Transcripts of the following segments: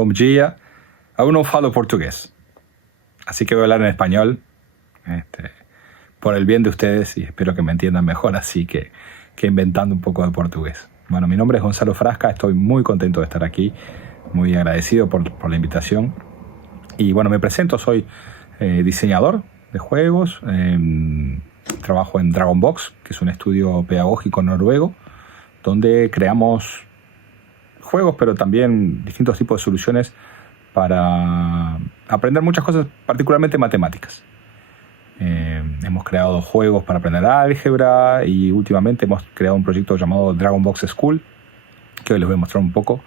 Bom dia. Aún no falo portugués. Así que voy a hablar en español. Por el bien de ustedes y espero que me entiendan mejor así que inventando un poco de portugués. Bueno, mi nombre es Gonzalo Frasca. Estoy muy contento de estar aquí. Muy agradecido por la invitación. Y bueno, me presento. Soy diseñador de juegos. Trabajo en Dragonbox, que es un estudio pedagógico noruego, donde creamos juegos, pero también distintos tipos de soluciones para aprender muchas cosas, particularmente matemáticas. Hemos creado juegos para aprender álgebra y últimamente hemos creado un proyecto llamado Dragonbox School, que hoy les voy a mostrar un poco,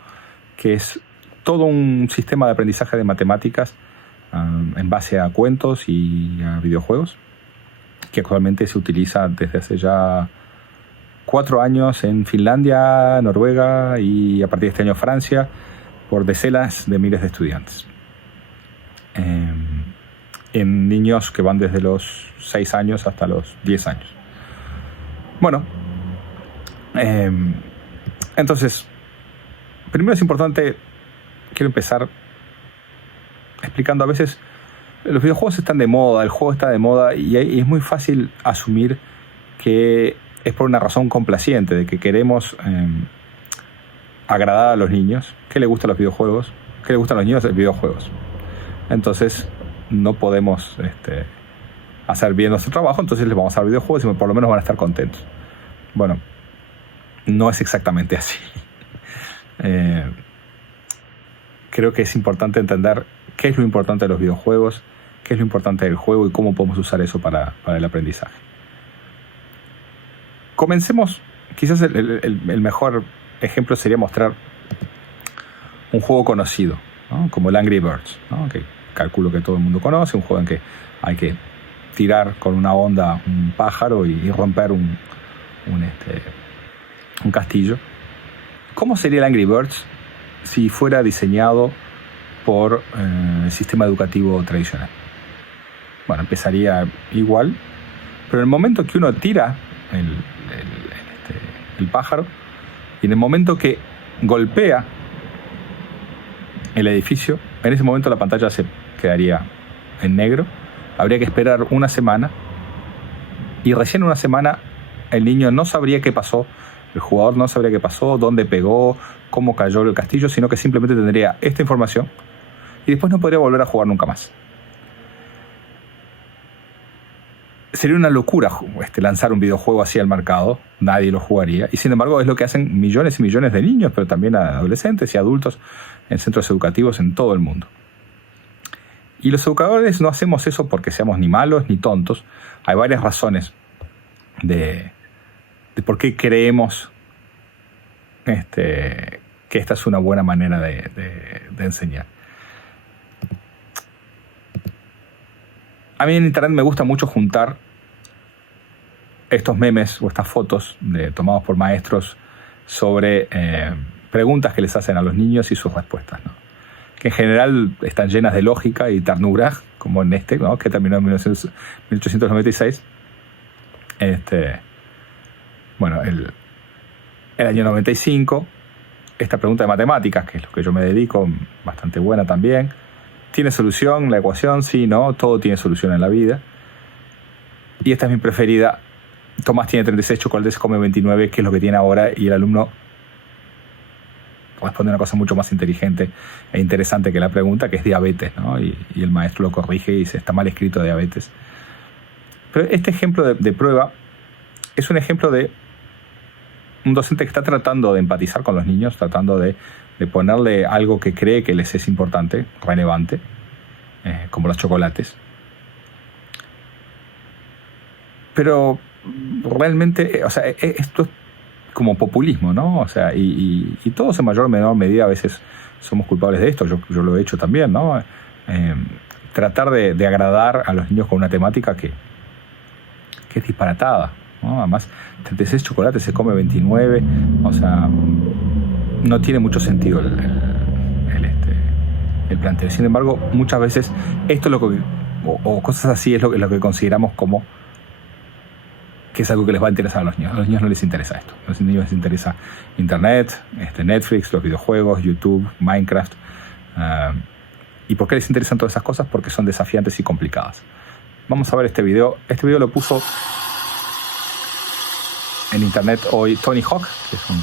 que es todo un sistema de aprendizaje de matemáticas en base a cuentos y a videojuegos, que actualmente se utiliza desde hace ya 4 años en Finlandia, Noruega y a partir de este año Francia, por decenas de miles de estudiantes. En niños que van desde los 6 años hasta los 10 años. Bueno, entonces, primero es importante, quiero empezar explicando, a veces los videojuegos están de moda, el juego está de moda y es muy fácil asumir que es por una razón complaciente, de que queremos agradar a los niños. ¿Qué les gustan los videojuegos? ¿Qué les gustan a los niños? Los videojuegos. Entonces no podemos hacer bien nuestro trabajo, entonces les vamos a dar videojuegos y por lo menos van a estar contentos. Bueno, no es exactamente así. Creo que es importante entender qué es lo importante de los videojuegos, qué es lo importante del juego y cómo podemos usar eso para el aprendizaje. Comencemos, quizás el mejor ejemplo sería mostrar un juego conocido, ¿no? Como el Angry Birds, ¿no? Que calculo que todo el mundo conoce, un juego en que hay que tirar con una onda un pájaro y romper un castillo. ¿Cómo sería el Angry Birds si fuera diseñado por el sistema educativo tradicional? Bueno, empezaría igual, pero en el momento que uno tira el pájaro y en el momento que golpea el edificio, en ese momento la pantalla se quedaría en negro. Habría que esperar una semana y recién una semana el niño no sabría qué pasó, el jugador no sabría qué pasó, dónde pegó, cómo cayó el castillo, sino que simplemente tendría esta información y después no podría volver a jugar nunca más. Sería una locura lanzar un videojuego así al mercado, nadie lo jugaría, y sin embargo es lo que hacen millones y millones de niños, pero también adolescentes y adultos en centros educativos en todo el mundo. Y los educadores no hacemos eso porque seamos ni malos ni tontos. Hay varias razones de por qué creemos que esta es una buena manera de enseñar. A mí en internet me gusta mucho juntar estos memes o estas fotos tomados por maestros sobre preguntas que les hacen a los niños y sus respuestas, ¿no? Que en general están llenas de lógica y ternura, como en ¿no? Que terminó en 1896. Bueno, el año 95, esta pregunta de matemáticas, que es lo que yo me dedico, bastante buena también. ¿Tiene solución la ecuación? Sí, no, todo tiene solución en la vida. Y esta es mi preferida. Tomás tiene 36 chocolates, come 29, ¿qué es lo que tiene ahora? Y el alumno responde una cosa mucho más inteligente e interesante que la pregunta, que es diabetes, ¿no? Y el maestro lo corrige y dice, está mal escrito diabetes. Pero este ejemplo de prueba es un ejemplo de un docente que está tratando de empatizar con los niños, tratando de ponerle algo que cree que les es importante, relevante, como los chocolates. Pero realmente, o sea, esto es como populismo, ¿no? O sea, y todos en mayor o menor medida a veces somos culpables de esto. Yo lo he hecho también, ¿no? Tratar de agradar a los niños con una temática que es disparatada, ¿no? Además, 36 chocolates, se come 29, o sea, no tiene mucho sentido el plantel. Sin embargo, muchas veces esto es lo que, o cosas así es lo que consideramos como que es algo que les va a interesar a los niños. A los niños no les interesa esto. A los niños les interesa Internet, Netflix, los videojuegos, YouTube, Minecraft, ¿Y por qué les interesan todas esas cosas? Porque son desafiantes y complicadas. Vamos a ver este video. Este video lo puso en internet hoy Tony Hawk, que es un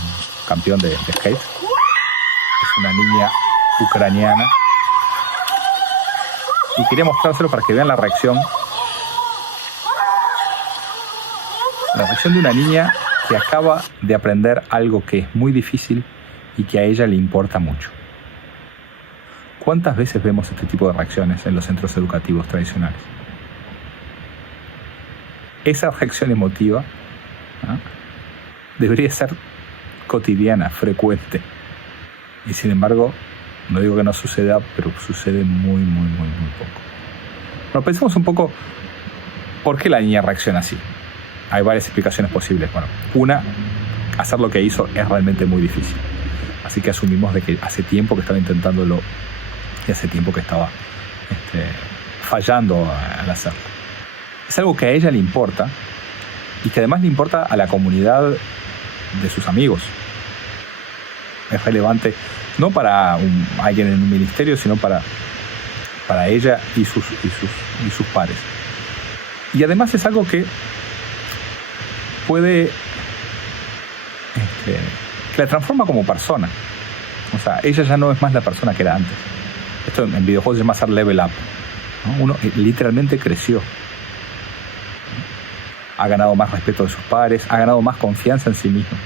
campeón de skate. Es una niña ucraniana. Y quería mostrárselo para que vean la reacción. La reacción de una niña que acaba de aprender algo que es muy difícil y que a ella le importa mucho. ¿Cuántas veces vemos este tipo de reacciones en los centros educativos tradicionales? Esa reacción emotiva, ¿no?, debería ser cotidiana, frecuente. Y sin embargo, no digo que no suceda, pero sucede muy poco. Bueno, pensemos un poco por qué la niña reacciona así. Hay varias explicaciones posibles. Bueno, una, hacer lo que hizo es realmente muy difícil. Así que asumimos de que hace tiempo que estaba intentándolo y hace tiempo que estaba fallando al hacerlo. Es algo que a ella le importa y que además le importa a la comunidad de sus amigos. Es relevante no para alguien en un ministerio, sino para ella y sus pares. Y además es algo que puede que la transforma como persona. O sea, ella ya no es más la persona que era antes. Esto en videojuegos se llama hacer level up, ¿no? Uno literalmente creció. Ha ganado más respeto de sus pares, ha ganado más confianza en sí mismo.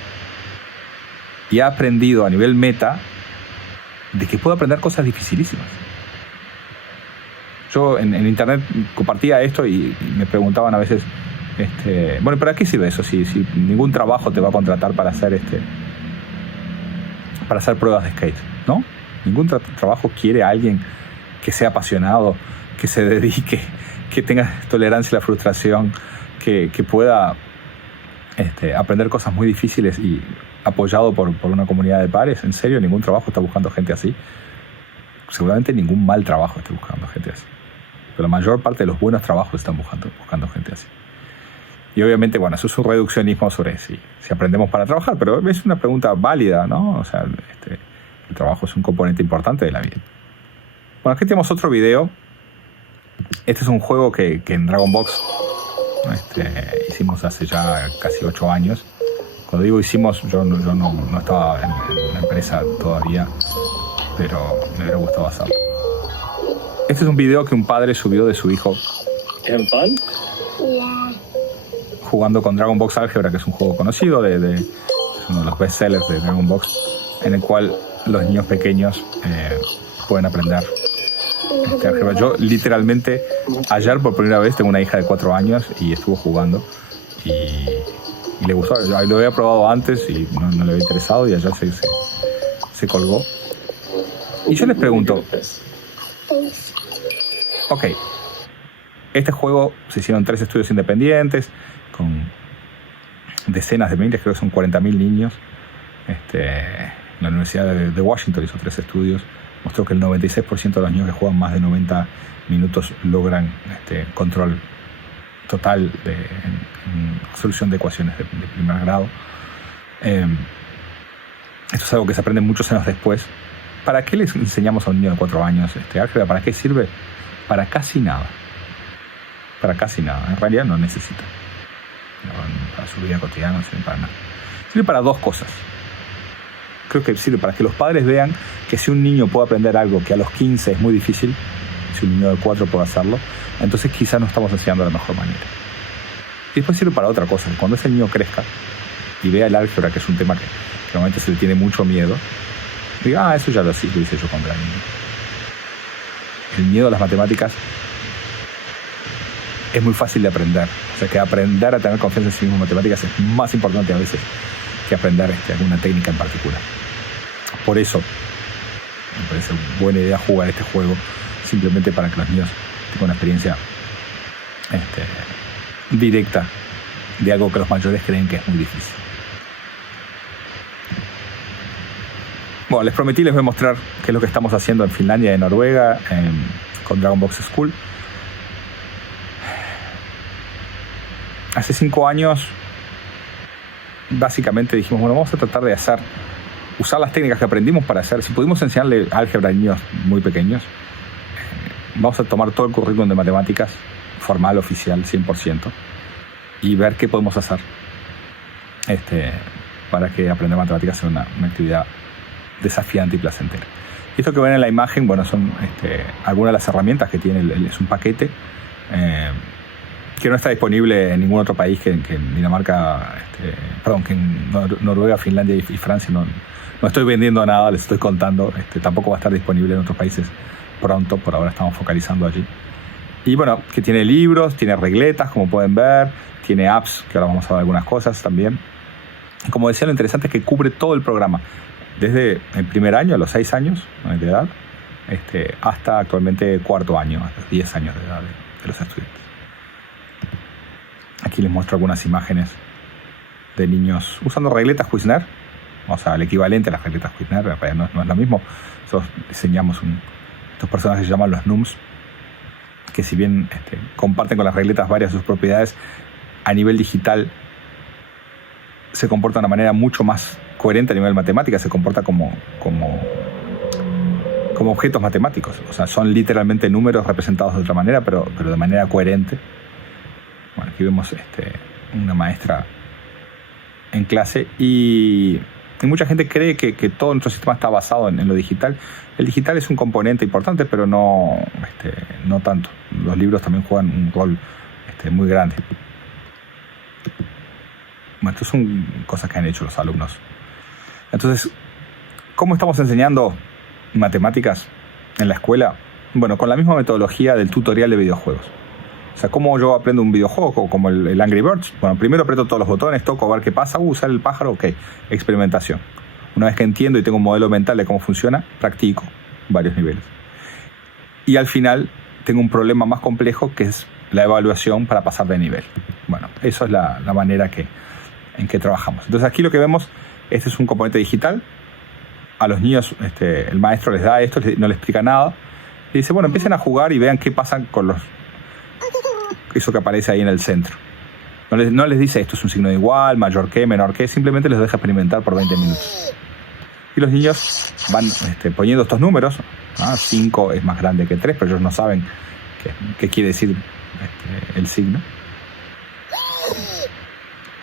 Y ha aprendido a nivel meta de que puede aprender cosas dificilísimas. Yo en internet compartía esto y me preguntaban a veces, bueno, ¿para qué sirve eso? Si ningún trabajo te va a contratar para hacer pruebas de skate, ¿no? Ningún trabajo quiere a alguien que sea apasionado, que se dedique, que tenga tolerancia a la frustración, que pueda aprender cosas muy difíciles y apoyado por una comunidad de pares. ¿En serio? ¿Ningún trabajo está buscando gente así? Seguramente ningún mal trabajo está buscando gente así. Pero la mayor parte de los buenos trabajos están buscando gente así. Y obviamente, bueno, eso es un reduccionismo sobre si aprendemos para trabajar, pero es una pregunta válida, ¿no? O sea, el trabajo es un componente importante de la vida. Bueno, aquí tenemos otro video. Este es un juego que en Dragon Box hicimos hace ya casi 8 años. Cuando digo hicimos, yo no estaba en la empresa todavía, pero me hubiera gustado hacerlo. Este es un video que un padre subió de su hijo. ¿Having fun? Yeah. Jugando con Dragon Box Algebra, que es un juego conocido, es uno de los bestsellers de Dragon Box, en el cual los niños pequeños pueden aprender álgebra. Yo literalmente ayer por primera vez tengo una hija de 4 años y estuvo jugando y le gustó. Lo había probado antes y no le había interesado, y ayer se colgó. Y yo les pregunto, ok, este juego se hicieron 3 estudios independientes con decenas de miles, creo que son 40.000 niños. La Universidad de Washington hizo 3 estudios. Mostró que el 96% de los niños que juegan más de 90 minutos logran control total en solución de ecuaciones de primer grado. Esto es algo que se aprende muchos años después. ¿Para qué les enseñamos a un niño de 4 años álgebra? ¿Para qué sirve? Para casi nada. Para casi nada. En realidad no necesita. Para su vida cotidiana no sirve para nada. Sirve para 2 cosas. Creo que sirve para que los padres vean que si un niño puede aprender algo que a los 15 es muy difícil, si un niño de 4 puede hacerlo, entonces quizás no estamos enseñando de la mejor manera. Y después sirve para otra cosa. Cuando ese niño crezca y vea el álgebra, que es un tema que normalmente se le tiene mucho miedo, diga, eso ya lo hice yo cuando era niño. El miedo a las matemáticas es muy fácil de aprender. O sea, que aprender a tener confianza en sí mismo en matemáticas es más importante a veces que aprender alguna técnica en particular. Por eso me parece buena idea jugar este juego, simplemente para que los niños tengan una experiencia directa de algo que los mayores creen que es muy difícil. Bueno, les prometí, les voy a mostrar qué es lo que estamos haciendo en Finlandia y en Noruega con Dragon Box School. Hace 5 años, básicamente dijimos, bueno, vamos a tratar de hacer usar las técnicas que aprendimos para hacer, si pudimos enseñarle álgebra a niños muy pequeños, vamos a tomar todo el currículum de matemáticas, formal, oficial, 100%, y ver qué podemos hacer para que aprender matemáticas sea una actividad desafiante y placentera. Y esto que ven en la imagen, bueno, son algunas de las herramientas que tiene, es un paquete que no está disponible en ningún otro país que en Dinamarca, que en Noruega, Finlandia y Francia. No estoy vendiendo nada, les estoy contando. Tampoco va a estar disponible en otros países pronto, por ahora estamos focalizando allí. Y bueno, que tiene libros, tiene regletas, como pueden ver, tiene apps, que ahora vamos a ver algunas cosas también. Y como decía, lo interesante es que cubre todo el programa, desde el primer año, a los 6 años de edad, hasta actualmente cuarto año, hasta los 10 años de edad de los estudiantes. Aquí les muestro algunas imágenes de niños usando regletas Kuizner, o sea, el equivalente a las regletas Kuizner, en realidad no es lo mismo. Nosotros diseñamos estos personajes que se llaman los NUMs, que si bien comparten con las regletas varias de sus propiedades, a nivel digital se comporta de una manera mucho más coherente a nivel matemática, se comporta como objetos matemáticos. O sea, son literalmente números representados de otra manera, pero de manera coherente. Bueno, aquí vemos una maestra en clase y mucha gente cree que todo nuestro sistema está basado en lo digital. El digital es un componente importante, pero no tanto. Los libros también juegan un rol muy grande. Bueno, estas son cosas que han hecho los alumnos. Entonces, ¿cómo estamos enseñando matemáticas en la escuela? Bueno, con la misma metodología del tutorial de videojuegos. O sea, ¿cómo yo aprendo un videojuego como el Angry Birds? Bueno, primero aprieto todos los botones, toco a ver qué pasa, usar el pájaro, ok, experimentación. Una vez que entiendo y tengo un modelo mental de cómo funciona, practico varios niveles. Y al final tengo un problema más complejo, que es la evaluación para pasar de nivel. Bueno, eso es la manera en que trabajamos. Entonces aquí lo que vemos, este es un componente digital. A los niños el maestro les da esto, no les explica nada. Y dice, bueno, empiecen a jugar y vean qué pasa con eso que aparece ahí en el centro. No les dice esto es un signo de igual, mayor que, menor que, simplemente les deja experimentar por 20 minutos. Y los niños van poniendo estos números. 5 es más grande que 3, pero ellos no saben qué quiere decir el signo.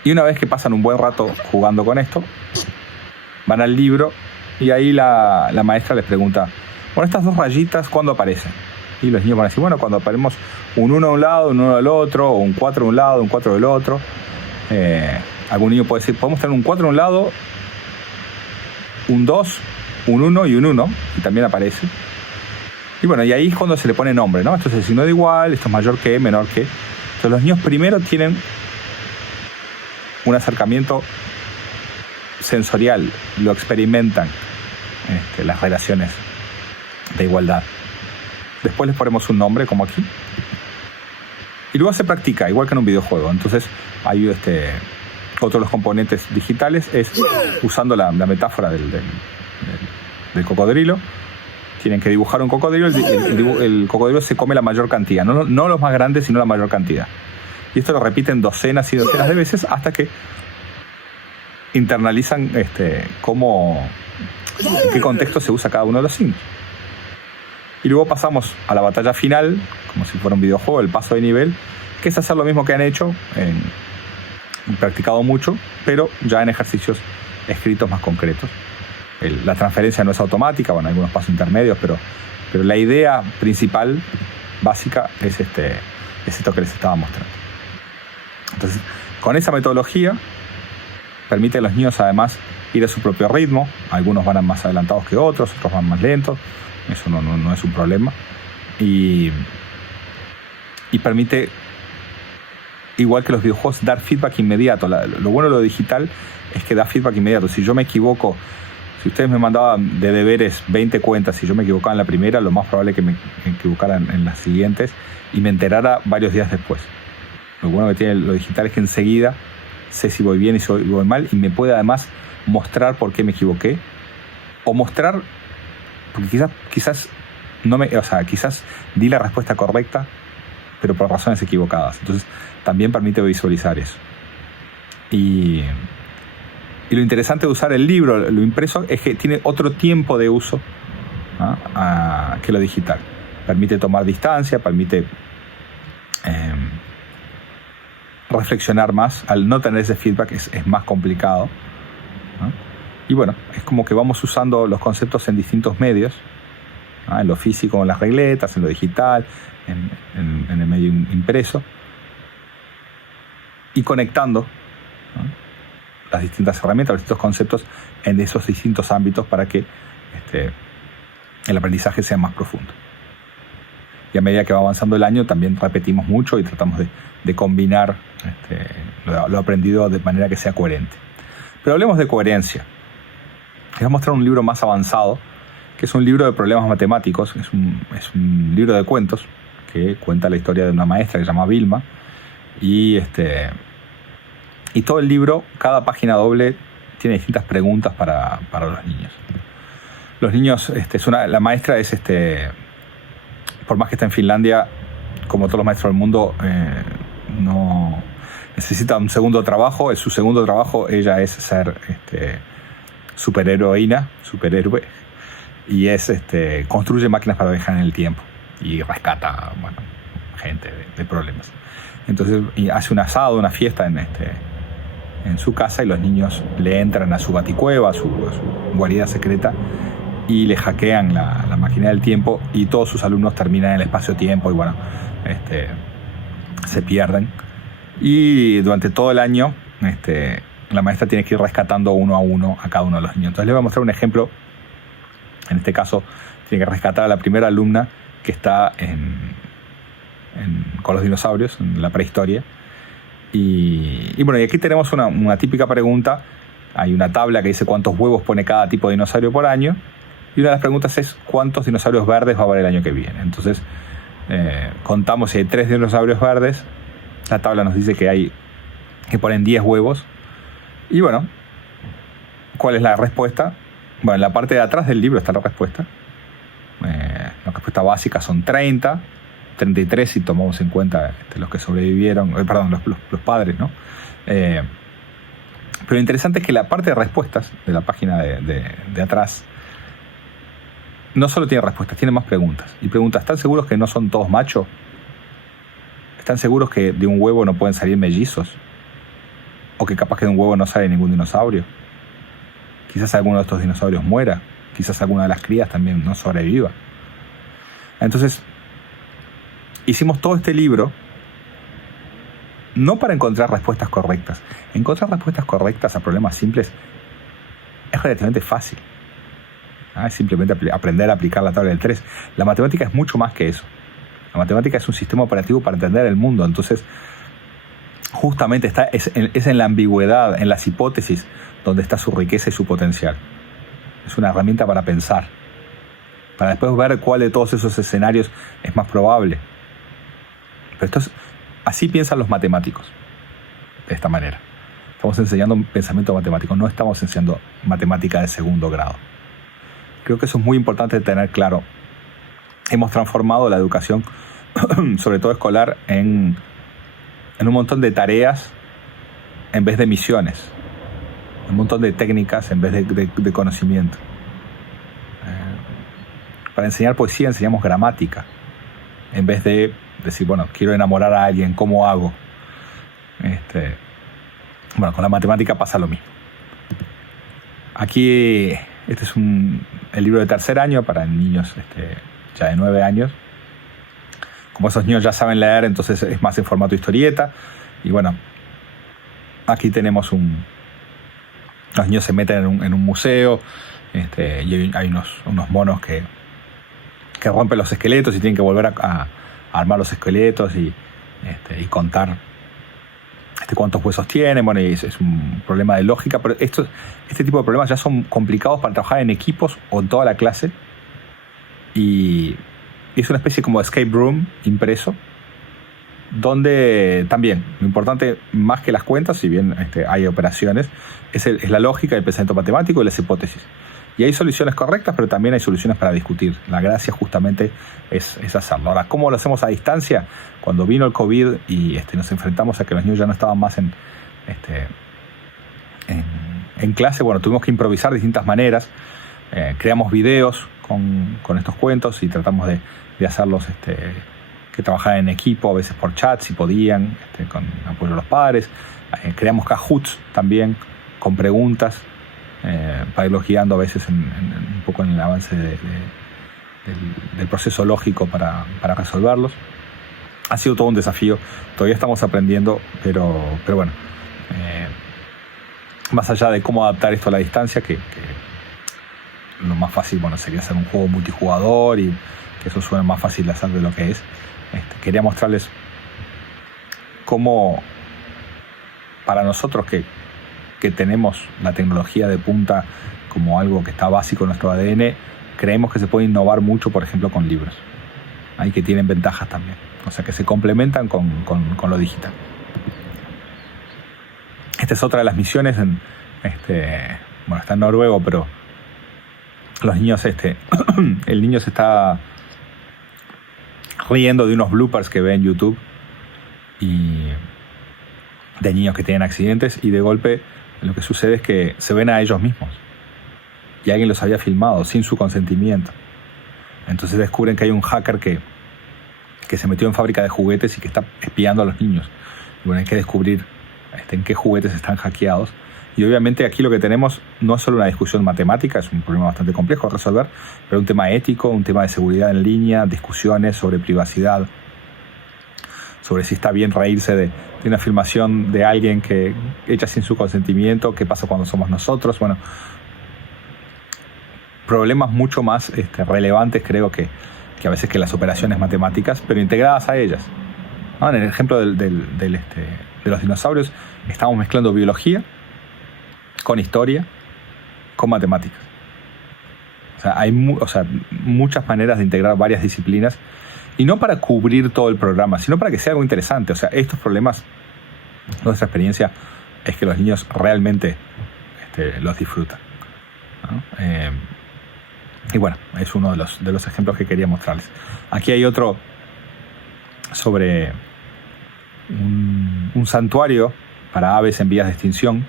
Y una vez que pasan un buen rato jugando con esto, van al libro y ahí la maestra les pregunta, bueno, estas dos rayitas, ¿cuándo aparecen? Y los niños van a decir, bueno, cuando aparecemos un 1 a un lado, un 1 al otro, o un 4 a un lado, un 4 del otro. Algún niño puede decir, podemos tener un 4 a un lado, un 2, un 1 y un 1, y también aparece. Y bueno, y ahí es cuando se le pone nombre, ¿no? Esto es el signo de igual, esto es mayor que, menor que. Entonces los niños primero tienen un acercamiento sensorial, lo experimentan, las relaciones de igualdad. Después les ponemos un nombre, como aquí. Y luego se practica, igual que en un videojuego. Entonces, hay otro de los componentes digitales, es usando la metáfora del cocodrilo. Tienen que dibujar un cocodrilo, el cocodrilo se come la mayor cantidad. No los más grandes, sino la mayor cantidad. Y esto lo repiten docenas y docenas de veces hasta que internalizan en qué contexto se usa cada uno de los signos. Y luego pasamos a la batalla final, como si fuera un videojuego, el paso de nivel, que es hacer lo mismo que han hecho, practicado mucho, pero ya en ejercicios escritos más concretos. La transferencia no es automática, bueno, hay algunos pasos intermedios, pero la idea principal, básica, es esto que les estaba mostrando. Entonces, con esa metodología, permite a los niños además ir a su propio ritmo. Algunos van más adelantados que otros van más lentos. Eso no es un problema. Y permite, igual que los videojuegos, dar feedback inmediato. Lo bueno de lo digital es que da feedback inmediato. Si yo me equivoco, si ustedes me mandaban de deberes 20 cuentas y yo me equivocaba en la primera, lo más probable es que me equivocara en las siguientes y me enterara varios días después. Lo bueno que tiene lo digital es que enseguida sé si voy bien y si voy mal, y me puede además mostrar por qué me equivoqué, o mostrar, porque quizás di la respuesta correcta, pero por razones equivocadas. Entonces también permite visualizar eso. Y Y lo interesante de usar el libro, lo impreso, es que tiene otro tiempo de uso, ¿no?, que lo digital. Permite tomar distancia, permite reflexionar más. Al no tener ese feedback es más complicado, ¿no? Y bueno, es como que vamos usando los conceptos en distintos medios, ¿no?, en lo físico, en las regletas, en lo digital, en el medio impreso, y conectando, ¿no?, las distintas herramientas, los distintos conceptos en esos distintos ámbitos para que el aprendizaje sea más profundo. Y a medida que va avanzando el año también repetimos mucho y tratamos de combinar lo aprendido de manera que sea coherente. Pero hablemos de coherencia. Les voy a mostrar un libro más avanzado, que es un libro de problemas matemáticos. Es un libro de cuentos que cuenta la historia de una maestra que se llama Vilma. Y todo el libro, cada página doble, tiene distintas preguntas para los niños. Los niños, la maestra es, por más que está en Finlandia, como todos los maestros del mundo, no necesita un segundo trabajo. Su segundo trabajo, ella es ser superhéroe, y construye máquinas para viajar en el tiempo y rescata, gente de problemas. Entonces hace un asado, una fiesta en su casa, y los niños le entran a su baticueva, a su guarida secreta, y le hackean la máquina del tiempo, y todos sus alumnos terminan en el espacio-tiempo y se pierden. Y durante todo el año la maestra tiene que ir rescatando uno a uno a cada uno de los niños. Entonces les voy a mostrar un ejemplo. En este caso tiene que rescatar a la primera alumna que está con los dinosaurios en la prehistoria. Y aquí tenemos una típica pregunta. Hay una tabla que dice cuántos huevos pone cada tipo de dinosaurio por año, y una de las preguntas es cuántos dinosaurios verdes va a haber el año que viene. Entonces contamos si hay 3 dinosaurios verdes. La tabla nos dice que ponen 10 huevos. Y bueno, ¿cuál es la respuesta? Bueno, en la parte de atrás del libro está la respuesta. La respuesta básica son 33 si tomamos en cuenta los que sobrevivieron, los padres, ¿no? Pero lo interesante es que la parte de respuestas de la página de atrás no solo tiene respuestas, tiene más preguntas. Y preguntas: ¿están seguros que no son todos machos? ¿Están seguros que de un huevo no pueden salir mellizos? ¿O que capaz que de un huevo no sale ningún dinosaurio? Quizás alguno de estos dinosaurios muera. Quizás alguna de las crías también no sobreviva. Entonces, hicimos todo este libro no para encontrar respuestas correctas. Encontrar respuestas correctas a problemas simples es relativamente fácil. Es simplemente aprender a aplicar la tabla del 3. La matemática es mucho más que eso. La matemática es un sistema operativo para entender el mundo. Entonces, justamente es en la ambigüedad, en las hipótesis, donde está su riqueza y su potencial. Es una herramienta para pensar, para después ver cuál de todos esos escenarios es más probable. Pero así piensan los matemáticos, de esta manera. Estamos enseñando un pensamiento matemático, no estamos enseñando matemática de segundo grado. Creo que eso es muy importante de tener claro. Hemos transformado la educación, sobre todo escolar, en un montón de tareas en vez de misiones, un montón de técnicas en vez de conocimiento. Para enseñar poesía enseñamos gramática, en vez de decir, quiero enamorar a alguien, ¿cómo hago? Con la matemática pasa lo mismo. Aquí, este es el libro de tercer año para niños ya de 9 años. Como esos niños ya saben leer, entonces es más en formato historieta. Y aquí tenemos los niños se meten en un museo, y hay unos monos que rompen los esqueletos y tienen que volver a armar los esqueletos y contar cuántos huesos tienen. Y es un problema de lógica, pero este tipo de problemas ya son complicados para trabajar en equipos o en toda la clase, y es una especie como de escape room impreso, donde también lo importante, más que las cuentas, si bien hay operaciones, es la lógica, el pensamiento matemático y las hipótesis. Y hay soluciones correctas, pero también hay soluciones para discutir. La gracia justamente es hacerlo. Ahora, ¿cómo lo hacemos a distancia? Cuando vino el COVID y nos enfrentamos a que los niños ya no estaban más en clase, bueno, tuvimos que improvisar de distintas maneras. Creamos videos con estos cuentos y tratamos de hacerlos que trabajaran en equipo, a veces por chat, si podían, con apoyo de los padres. Creamos Kahoots también, con preguntas, para irlos guiando a veces un poco en el avance del proceso lógico para resolverlos. Ha sido todo un desafío, todavía estamos aprendiendo, pero bueno, más allá de cómo adaptar esto a la distancia, que lo más fácil, bueno, sería hacer un juego multijugador y que eso suena más fácil de hacer de lo que es. Quería mostrarles cómo para nosotros que tenemos la tecnología de punta como algo que está básico en nuestro ADN, creemos que se puede innovar mucho, por ejemplo, con libros. Ahí que tienen ventajas también. O sea, que se complementan con lo digital. Esta es otra de las misiones. Bueno, está en noruego, pero los niños, el niño se está riendo de unos bloopers que ve en YouTube y de niños que tienen accidentes, y de golpe lo que sucede es que se ven a ellos mismos y alguien los había filmado sin su consentimiento. Entonces descubren que hay un hacker que se metió en fábrica de juguetes y que está espiando a los niños. Y bueno, hay que descubrir en qué juguetes están hackeados. Y obviamente aquí lo que tenemos no es solo una discusión matemática, es un problema bastante complejo de resolver, pero un tema ético, un tema de seguridad en línea, discusiones sobre privacidad, sobre si está bien reírse de una filmación de alguien que hecha sin su consentimiento, qué pasa cuando somos nosotros. Bueno, problemas mucho más relevantes, creo que a veces que las operaciones matemáticas, pero integradas a ellas. ¿No? En el ejemplo de los dinosaurios, estamos mezclando biología con historia, con matemáticas. O sea, hay muchas maneras de integrar varias disciplinas, y no para cubrir todo el programa, sino para que sea algo interesante. O sea, estos problemas, nuestra experiencia es que los niños realmente los disfrutan, ¿no? Y bueno, es uno de los ejemplos que quería mostrarles. Aquí hay otro sobre un santuario para aves en vías de extinción.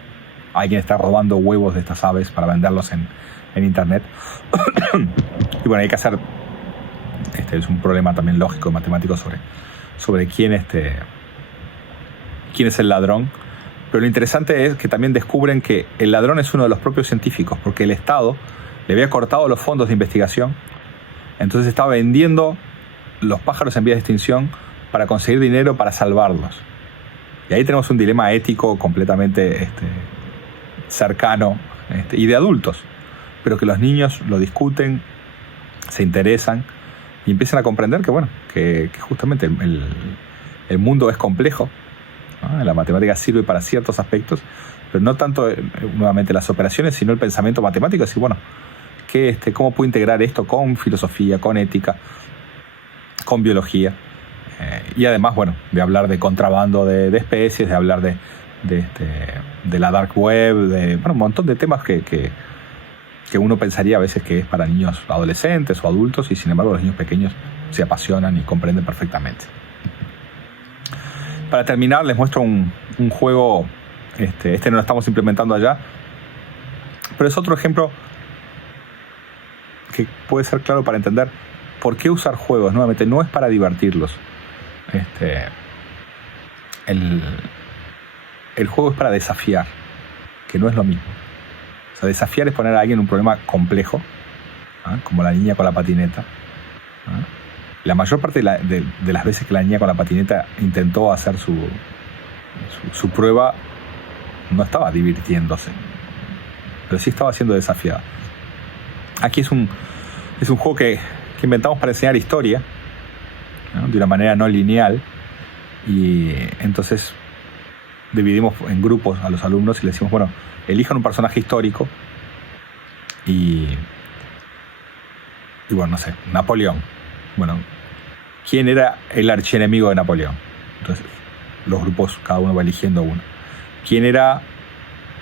Alguien está robando huevos de estas aves para venderlos en internet. Y bueno, hay que hacer, es un problema también lógico, matemático sobre quién es el ladrón. Pero lo interesante es que también descubren que el ladrón es uno de los propios científicos, porque el Estado le había cortado los fondos de investigación, entonces estaba vendiendo los pájaros en vías de extinción para conseguir dinero para salvarlos. Y ahí tenemos un dilema ético completamente cercano y de adultos, pero que los niños lo discuten, se interesan y empiezan a comprender que, bueno, que justamente el mundo es complejo, ¿no? La matemática sirve para ciertos aspectos, pero no tanto nuevamente las operaciones, sino el pensamiento matemático. Así, bueno, ¿cómo puedo integrar esto con filosofía, con ética, con biología? Y además, bueno, de hablar de contrabando de especies, de hablar de la dark web, de un montón de temas que uno pensaría a veces que es para niños adolescentes o adultos, y sin embargo los niños pequeños se apasionan y comprenden perfectamente. Para terminar, les muestro un juego, no lo estamos implementando allá, pero es otro ejemplo que puede ser claro para entender por qué usar juegos. Nuevamente, no es para divertirlos. El juego es para desafiar, que no es lo mismo. O sea, desafiar es poner a alguien un problema complejo, ¿ah? Como la niña con la patineta, ¿ah? La mayor parte de las veces que la niña con la patineta intentó hacer su prueba, no estaba divirtiéndose, pero sí estaba siendo desafiada. Aquí es un juego que inventamos para enseñar historia, ¿no? De una manera no lineal, y entonces dividimos en grupos a los alumnos y les decimos, bueno, elijan un personaje histórico y bueno, no sé, Napoleón. Bueno, ¿quién era el archienemigo de Napoleón? Entonces los grupos, cada uno va eligiendo uno. ¿Quién era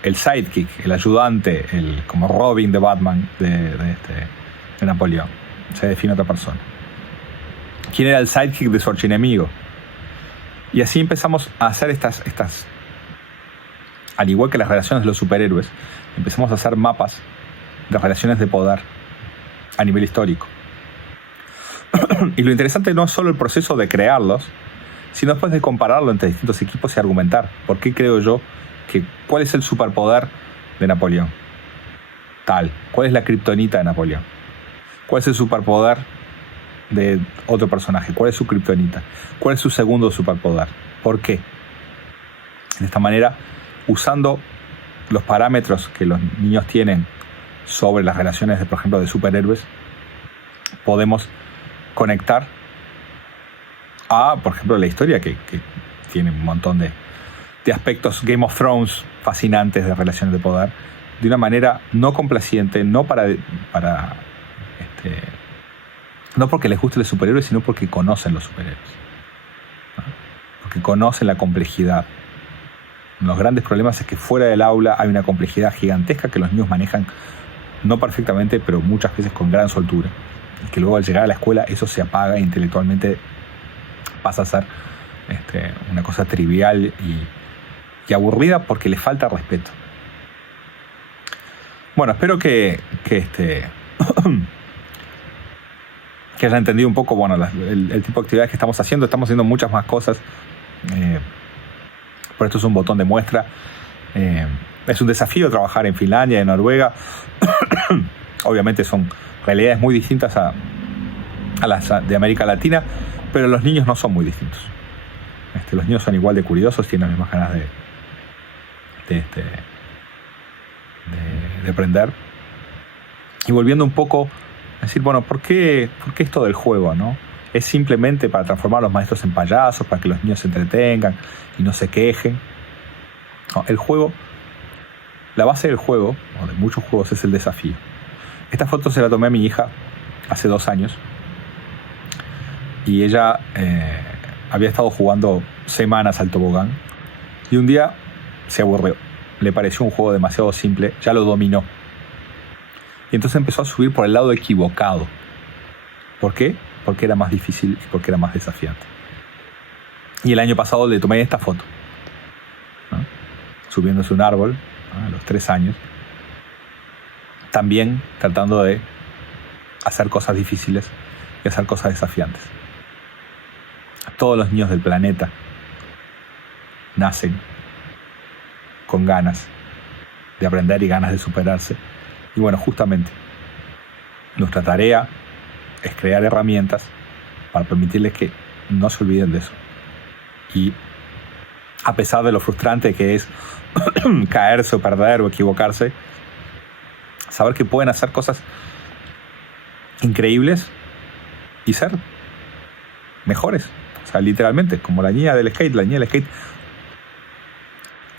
el sidekick, el ayudante, como Robin de Batman de Napoleón? Se define otra persona. ¿Quién era el sidekick de su archienemigo? Y así empezamos a hacer estas al igual que las relaciones de los superhéroes, empezamos a hacer mapas de relaciones de poder a nivel histórico. Y lo interesante no es solo el proceso de crearlos, sino después de compararlo entre distintos equipos y argumentar por qué creo yo que cuál es el superpoder de Napoleón. Tal, cuál es la kriptonita de Napoleón. ¿Cuál es el superpoder de otro personaje? ¿Cuál es su kriptonita? ¿Cuál es su segundo superpoder? ¿Por qué? De esta manera, usando los parámetros que los niños tienen sobre las relaciones, por ejemplo, de superhéroes, podemos conectar a, por ejemplo, la historia que tiene un montón de aspectos Game of Thrones fascinantes de relaciones de poder, de una manera no complaciente, no no porque les guste los superhéroes, sino porque conocen los superhéroes, ¿no? Porque conocen la complejidad. Los grandes problemas es que fuera del aula hay una complejidad gigantesca que los niños manejan no perfectamente, pero muchas veces con gran soltura. Y que luego al llegar a la escuela eso se apaga e intelectualmente pasa a ser una cosa trivial y aburrida porque le falta respeto. Bueno, espero que hayan entendido un poco el tipo de actividades que estamos haciendo. Estamos haciendo muchas más cosas. Por esto es un botón de muestra. Es un desafío trabajar en Finlandia, en Noruega. Obviamente son realidades muy distintas a las de América Latina, pero los niños no son muy distintos. Los niños son igual de curiosos, tienen las mismas ganas de aprender. Y volviendo un poco a decir, bueno, ¿por qué esto del juego, no? ¿Es simplemente para transformar a los maestros en payasos, para que los niños se entretengan y no se quejen? No, el juego, la base del juego, o de muchos juegos, es el desafío. Esta foto se la tomé a mi hija hace 2 años y ella había estado jugando semanas al tobogán y un día se aburrió. Le pareció un juego demasiado simple, ya lo dominó. Y entonces empezó a subir por el lado equivocado. ¿Por qué? Porque era más difícil y porque era más desafiante. Y el año pasado le tomé esta foto, ¿no? Subiéndose un árbol, ¿no? A los 3 años. También tratando de hacer cosas difíciles y hacer cosas desafiantes. Todos los niños del planeta nacen con ganas de aprender y ganas de superarse. Y bueno, justamente nuestra tarea es crear herramientas para permitirles que no se olviden de eso. Y a pesar de lo frustrante que es caerse o perder o equivocarse, saber que pueden hacer cosas increíbles y ser mejores. O sea, literalmente, como la niña del skate. La niña del skate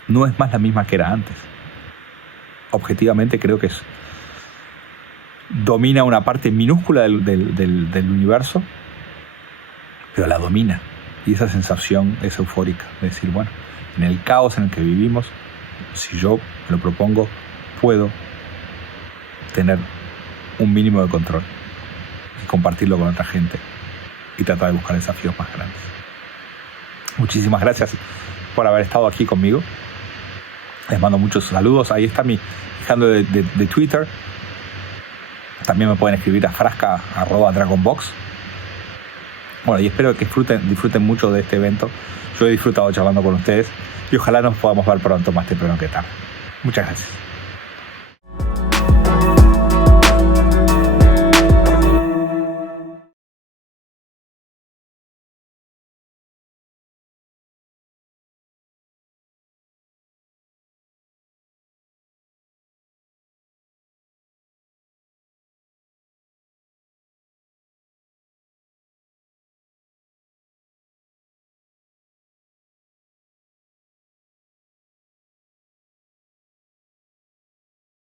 no es más la misma que era antes. Objetivamente creo que domina una parte minúscula del universo, pero la domina. Y esa sensación es eufórica. De decir, bueno, en el caos en el que vivimos, si yo me lo propongo, puedo tener un mínimo de control y compartirlo con otra gente y tratar de buscar desafíos más grandes. Muchísimas gracias por haber estado aquí conmigo. Les mando muchos saludos. Ahí está mi handle de Twitter. También me pueden escribir a frasca@dragonbox. Bueno, y espero que disfruten mucho de este evento. Yo he disfrutado charlando con ustedes y ojalá nos podamos ver pronto, más temprano que tarde. Muchas gracias.